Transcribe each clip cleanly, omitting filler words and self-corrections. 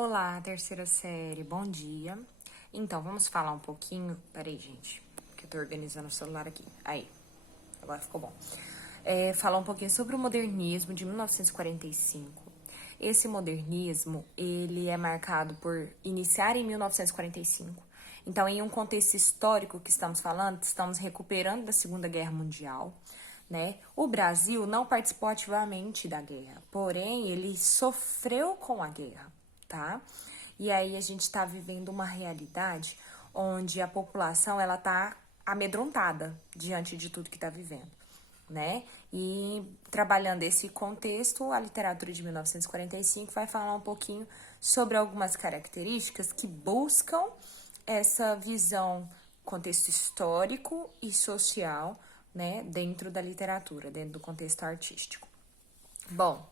Olá, terceira série, bom dia. Então, vamos falar um pouquinho. Peraí, gente, que eu tô organizando o celular aqui. Aí, agora ficou bom. Falar um pouquinho sobre o modernismo de 1945. Esse modernismo, ele é marcado por iniciar em 1945. Então, em um contexto histórico que estamos falando, estamos recuperando da Segunda Guerra Mundial, né? O Brasil não participou ativamente da guerra, porém, ele sofreu com a guerra, tá? E aí a gente está vivendo uma realidade onde a população ela tá amedrontada diante de tudo que está vivendo, né? E trabalhando esse contexto, a literatura de 1945 vai falar um pouquinho sobre algumas características que buscam essa visão, contexto histórico e social, né, dentro da literatura, dentro do contexto artístico. Bom,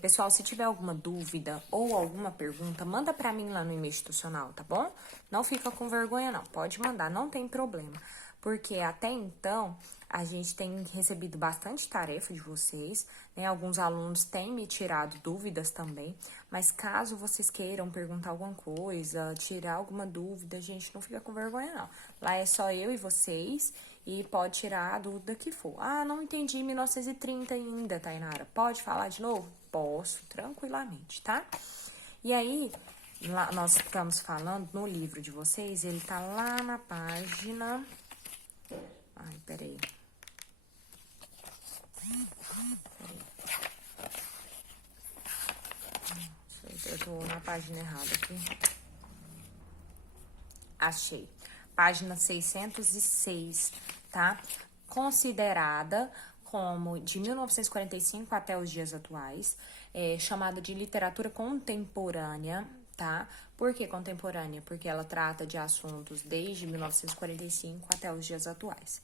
pessoal, se tiver alguma dúvida ou alguma pergunta, manda pra mim lá no e-mail institucional, tá bom? Não fica com vergonha, não. Pode mandar, não tem problema. Porque até então, a gente tem recebido bastante tarefa de vocês, né? Alguns alunos têm me tirado dúvidas também, mas caso vocês queiram perguntar alguma coisa, tirar alguma dúvida, gente, não fica com vergonha, não. Lá é só eu e vocês e pode tirar a dúvida que for. Ah, não entendi 1930 ainda, Tainara. Pode falar de novo? Posso, tranquilamente, tá? E aí, lá, nós estamos falando no livro de vocês, ele tá lá na página... Ai, peraí. Eu tô na página errada aqui. Achei. Página 606, tá? Considerada como de 1945 até os dias atuais, chamada de literatura contemporânea, tá? Por que contemporânea? Porque ela trata de assuntos desde 1945 até os dias atuais.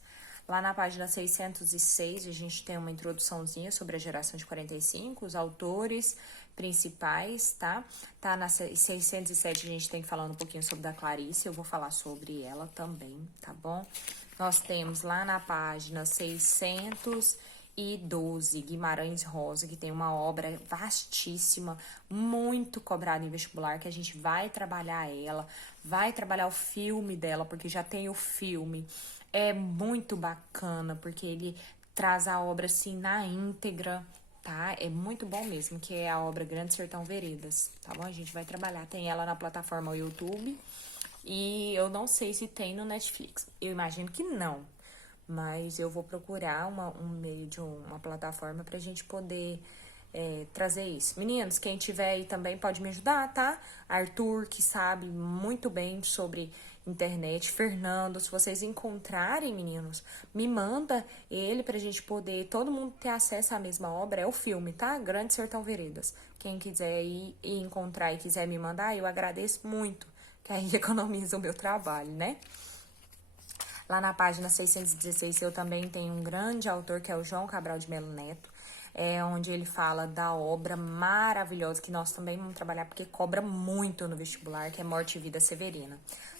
Lá na página 606, a gente tem uma introduçãozinha sobre a geração de 45, os autores principais, tá? Tá na 607, a gente tem falando um pouquinho sobre da Clarice, eu vou falar sobre ela também, tá bom? Nós temos lá na página 612, Guimarães Rosa, que tem uma obra vastíssima, muito cobrada em vestibular, que a gente vai trabalhar ela, vai trabalhar o filme dela, porque já tem o filme. É muito bacana, porque ele traz a obra assim na íntegra, tá? É muito bom mesmo, que é a obra Grande Sertão Veredas, tá bom? A gente vai trabalhar, tem ela na plataforma YouTube e eu não sei se tem no Netflix. Eu imagino que não, mas eu vou procurar um meio de uma plataforma pra gente poder trazer isso. Meninos, quem tiver aí também pode me ajudar, tá? Arthur, que sabe muito bem sobre internet. Fernando, se vocês encontrarem, meninos, me manda ele pra gente poder, todo mundo ter acesso à mesma obra. É o filme, tá? Grande Sertão Veredas. Quem quiser ir e encontrar e quiser me mandar, eu agradeço muito, que aí economiza o meu trabalho, né? Lá na página 616 eu também tenho um grande autor que é o João Cabral de Melo Neto, onde ele fala da obra maravilhosa que nós também vamos trabalhar porque cobra muito no vestibular, que é Morte e Vida Severina.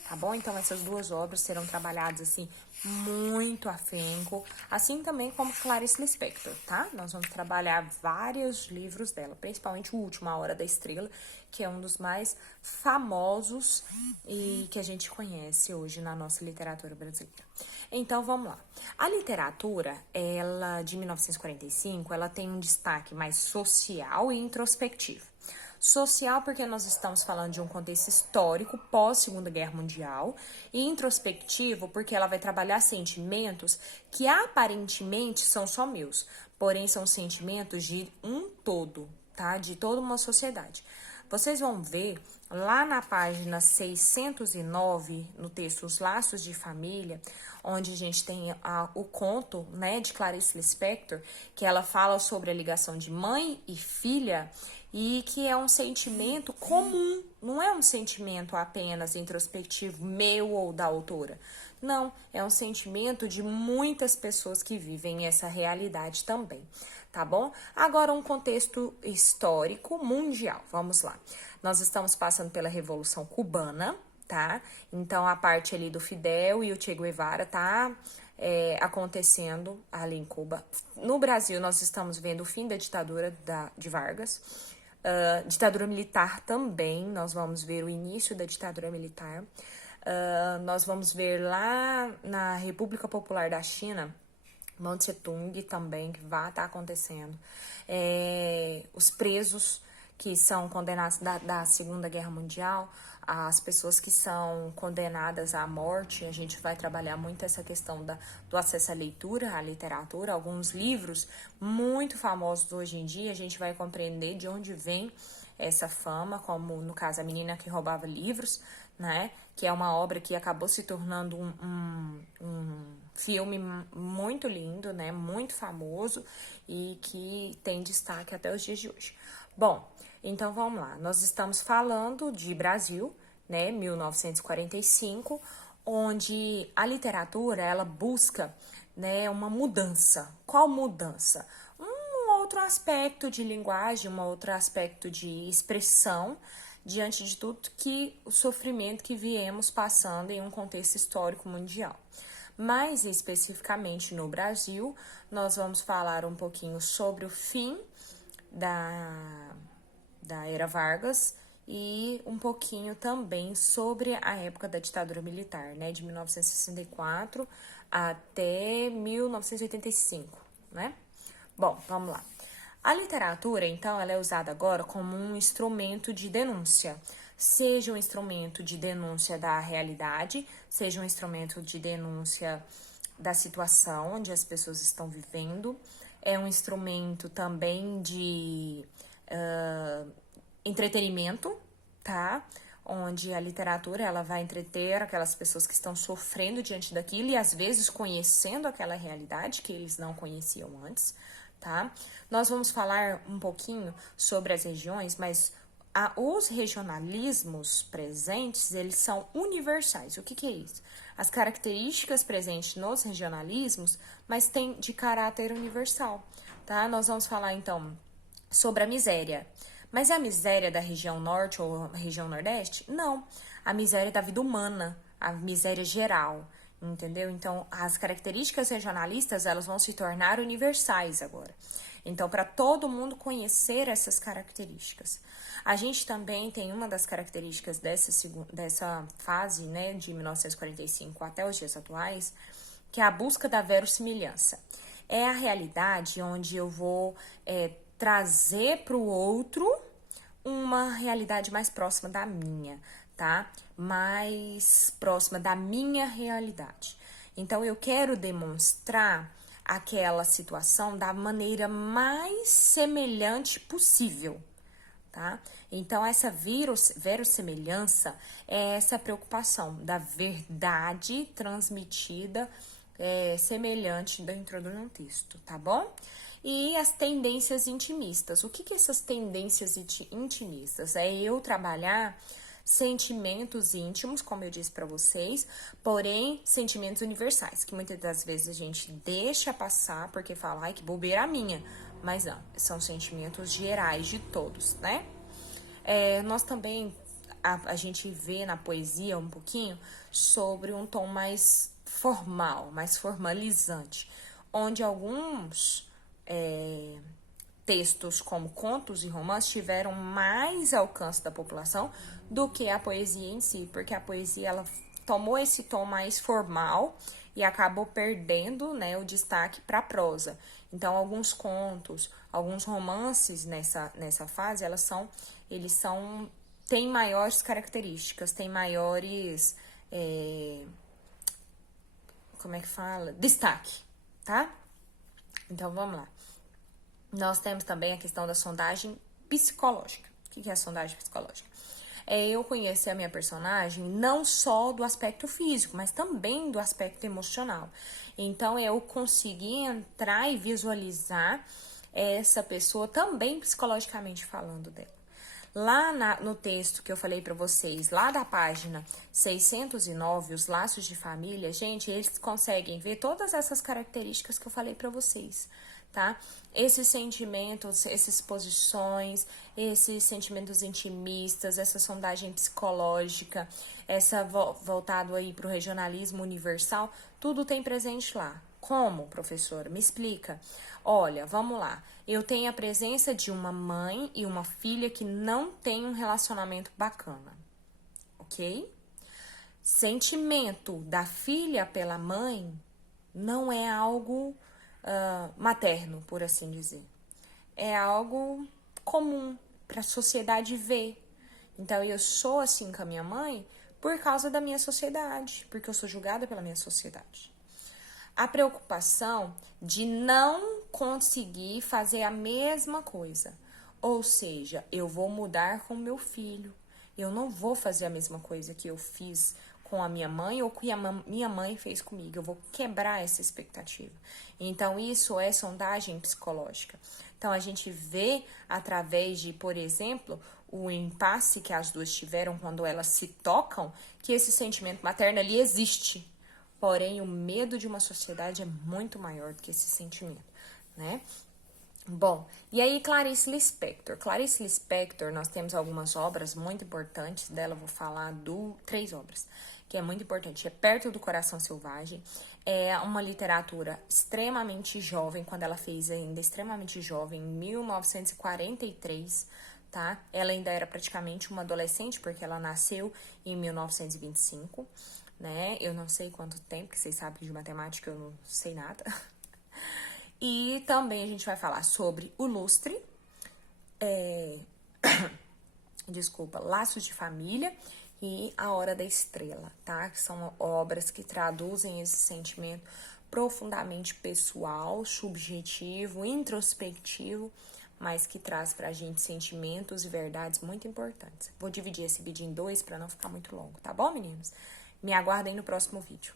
Tá bom? Então essas duas obras serão trabalhadas assim muito afinco, assim também como Clarice Lispector, tá? Nós vamos trabalhar vários livros dela, principalmente o último, A Hora da Estrela, que é um dos mais famosos e que a gente conhece hoje na nossa literatura brasileira. Então, vamos lá. A literatura, ela de 1945, ela tem um destaque mais social e introspectivo. Social, porque nós estamos falando de um contexto histórico pós-Segunda Guerra Mundial, e introspectivo, porque ela vai trabalhar sentimentos que aparentemente são só meus, porém são sentimentos de um todo, tá? De toda uma sociedade. Vocês vão ver lá na página 609, no texto Os Laços de Família, onde a gente tem o conto, né, de Clarice Lispector, que ela fala sobre a ligação de mãe e filha, e que é um sentimento comum, não é um sentimento apenas introspectivo meu ou da autora. Não, é um sentimento de muitas pessoas que vivem essa realidade também, tá bom? Agora um contexto histórico mundial, vamos lá. Nós estamos passando pela Revolução Cubana, tá? Então a parte ali do Fidel e o Che Guevara tá acontecendo ali em Cuba. No Brasil nós estamos vendo o fim da ditadura de Vargas. Ditadura militar também, nós vamos ver o início da ditadura militar. Nós vamos ver lá na República Popular da China, Mao Tse Tung também, que vai estar acontecendo. Os presos que são condenados da Segunda Guerra Mundial, as pessoas que são condenadas à morte, a gente vai trabalhar muito essa questão do acesso à leitura, à literatura, alguns livros muito famosos hoje em dia, a gente vai compreender de onde vem essa fama, como no caso A Menina que Roubava Livros, né, que é uma obra que acabou se tornando um filme muito lindo, né, muito famoso e que tem destaque até os dias de hoje. Bom, então vamos lá, nós estamos falando de Brasil, né, 1945, onde a literatura, ela busca, né, uma mudança. Qual mudança? Um outro aspecto de linguagem, um outro aspecto de expressão, diante de tudo que o sofrimento que viemos passando em um contexto histórico mundial. Mais especificamente no Brasil, nós vamos falar um pouquinho sobre o fim da Era Vargas e um pouquinho também sobre a época da ditadura militar, né, de 1964 até 1985, né? Bom, vamos lá. A literatura, então, ela é usada agora como um instrumento de denúncia, seja um instrumento de denúncia da realidade, seja um instrumento de denúncia da situação onde as pessoas estão vivendo, é um instrumento também de entretenimento, tá? Onde a literatura, ela vai entreter aquelas pessoas que estão sofrendo diante daquilo e às vezes conhecendo aquela realidade que eles não conheciam antes, tá? Nós vamos falar um pouquinho sobre as regiões, mas os regionalismos presentes, eles são universais. O que é isso? As características presentes nos regionalismos, mas tem de caráter universal, tá? Nós vamos falar, então, sobre a miséria. Mas é a miséria da região norte ou região nordeste? Não. A miséria da vida humana, a miséria geral, entendeu? Então, as características regionalistas, elas vão se tornar universais agora. Então, para todo mundo conhecer essas características. A gente também tem uma das características dessa fase, né, de 1945 até os dias atuais, que é a busca da verossimilhança. É a realidade onde eu vou trazer para o outro uma realidade mais próxima da minha, tá? Mais próxima da minha realidade. Então, eu quero demonstrar aquela situação da maneira mais semelhante possível, tá? Então, essa verossimilhança é essa preocupação da verdade transmitida semelhante dentro de um texto, tá bom? E as tendências intimistas. O que essas tendências intimistas? É eu trabalhar sentimentos íntimos, como eu disse para vocês, porém sentimentos universais, que muitas das vezes a gente deixa passar porque fala, ai, que bobeira a minha. Mas não, são sentimentos gerais de todos, né? Nós também, a gente vê na poesia um pouquinho sobre um tom mais formal, mais formalizante, onde alguns textos como contos e romances tiveram mais alcance da população do que a poesia em si, porque a poesia ela tomou esse tom mais formal e acabou perdendo, né, o destaque para a prosa. Então, alguns contos, alguns romances nessa fase, têm maiores características, têm maiores, destaque, tá? Então, vamos lá. Nós temos também a questão da sondagem psicológica. O que é a sondagem psicológica? É eu conhecer a minha personagem não só do aspecto físico, mas também do aspecto emocional. Então, eu conseguir entrar e visualizar essa pessoa também psicologicamente falando dela. Lá no texto que eu falei para vocês, lá da página 609, os laços de família, gente, eles conseguem ver todas essas características que eu falei para vocês, tá? Esses sentimentos, essas posições, esses sentimentos intimistas, essa sondagem psicológica, essa voltado aí para o regionalismo universal, tudo tem presente lá, Como, professora? Me explica. Olha, vamos lá. Eu tenho a presença de uma mãe e uma filha que não tem um relacionamento bacana, ok? Sentimento da filha pela mãe não é algo materno, por assim dizer. É algo comum para a sociedade ver. Então, eu sou assim com a minha mãe por causa da minha sociedade, porque eu sou julgada pela minha sociedade. A preocupação de não conseguir fazer a mesma coisa. Ou seja, eu vou mudar com meu filho. Eu não vou fazer a mesma coisa que eu fiz com a minha mãe ou que a minha mãe fez comigo. Eu vou quebrar essa expectativa. Então, isso é sondagem psicológica. Então, a gente vê através de, por exemplo, o impasse que as duas tiveram quando elas se tocam, que esse sentimento materno ali existe. Porém, o medo de uma sociedade é muito maior do que esse sentimento, né? Bom, e aí Clarice Lispector. Clarice Lispector, nós temos algumas obras muito importantes dela, eu vou falar três obras, que é muito importante. É Perto do Coração Selvagem, é uma literatura extremamente jovem, quando ela fez ainda extremamente jovem, em 1943, tá? Ela ainda era praticamente uma adolescente, porque ela nasceu em 1925, né? Eu não sei quanto tempo, porque vocês sabem que de matemática eu não sei nada. E também a gente vai falar sobre O Lustre, desculpa, Laços de Família e A Hora da Estrela, tá? Que são obras que traduzem esse sentimento profundamente pessoal, subjetivo, introspectivo, mas que traz pra gente sentimentos e verdades muito importantes. Vou dividir esse vídeo em dois para não ficar muito longo, tá bom, meninos? Me aguardem no próximo vídeo.